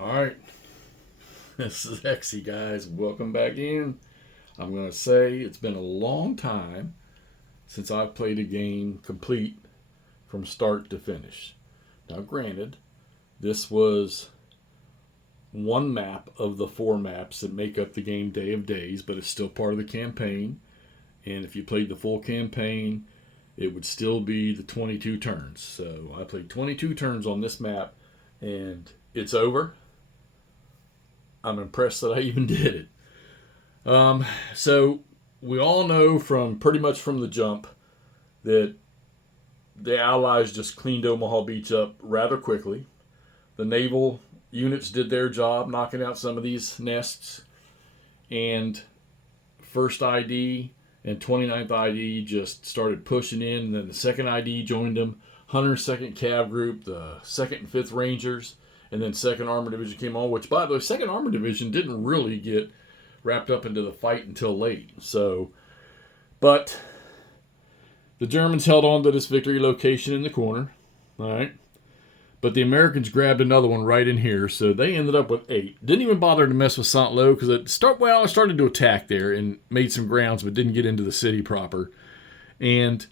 All right, this is Exy, guys. Welcome back in. I'm going to say it's been a long time since I've played a game complete from start to finish. Now, granted, this was one map of the four maps that make up the game Day of Days, but it's still part of the campaign. And if you played the full campaign, it would still be the 22 turns. So I played 22 turns on this map, and it's over. I'm impressed that I even did it. So we all know from pretty much from the jump that the Allies just cleaned Omaha Beach up rather quickly. The naval units did their job knocking out some of these nests, and first ID and 29th ID just started pushing in, and then the second ID joined them. 102nd Cav Group, the 2nd and 5th Rangers, and then 2nd Armored Division came on, which, by the way, 2nd Armored Division didn't really get wrapped up into the fight until late. So, but the Germans held on to this victory location in the corner, all right? But the Americans grabbed another one right in here, so they ended up with 8. Didn't even bother to mess with Saint Lo because it started to attack there and made some grounds, but didn't get into the city proper. And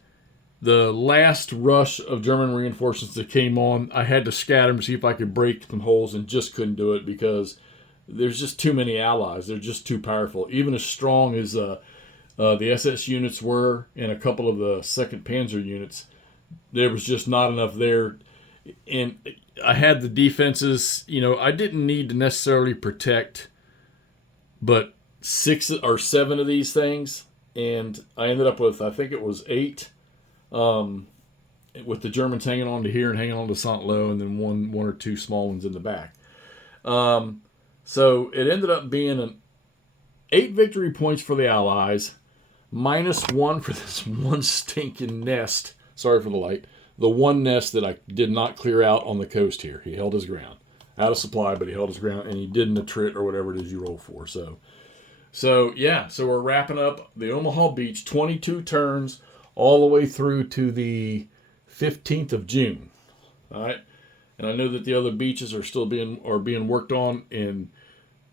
the last rush of German reinforcements that came on, I had to scatter them to see if I could break some holes, and just couldn't do it because there's just too many allies. They're just too powerful. Even as strong as the SS units were and a couple of the 2nd Panzer units, there was just not enough there. And I had the defenses, I didn't need to necessarily protect but 6 or 7 of these things. And I ended up with, I think it was 8, with the Germans hanging on to here and hanging on to Saint Lo, and then one or two small ones in the back. So it ended up being 8 victory points for the Allies, -1 for this one stinking nest. Sorry for the light. The one nest that I did not clear out on the coast here. He held his ground. Out of supply, but he held his ground, and he didn't attrit or whatever it is you roll for. So we're wrapping up the Omaha Beach, 22 turns, all the way through to the 15th of June. All right? And I know that the other beaches are still being worked on, and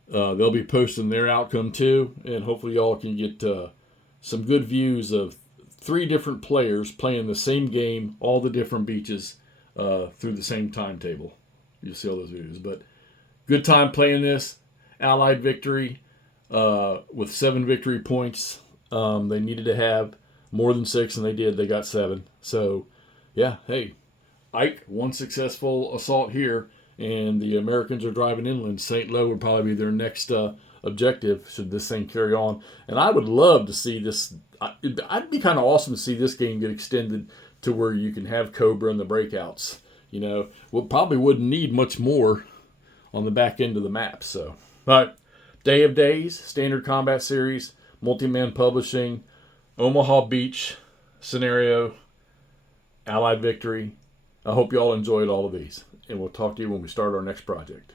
they'll be posting their outcome too. And hopefully y'all can get some good views of 3 different players playing the same game, all the different beaches, through the same timetable. You'll see all those videos. But good time playing this. Allied victory with 7 victory points. They needed to have more than 6, and they did. They got 7. So, yeah, hey, Ike, one successful assault here, and the Americans are driving inland. St. Lo would probably be their next objective should this thing carry on. And I would love to see this. I'd be kind of awesome to see this game get extended to where you can have Cobra and the breakouts. We probably wouldn't need much more on the back end of the map. So, all right, Day of Days, Standard Combat Series, Multi-Man Publishing, Omaha Beach scenario, Allied victory. I hope you all enjoyed all of these, and we'll talk to you when we start our next project.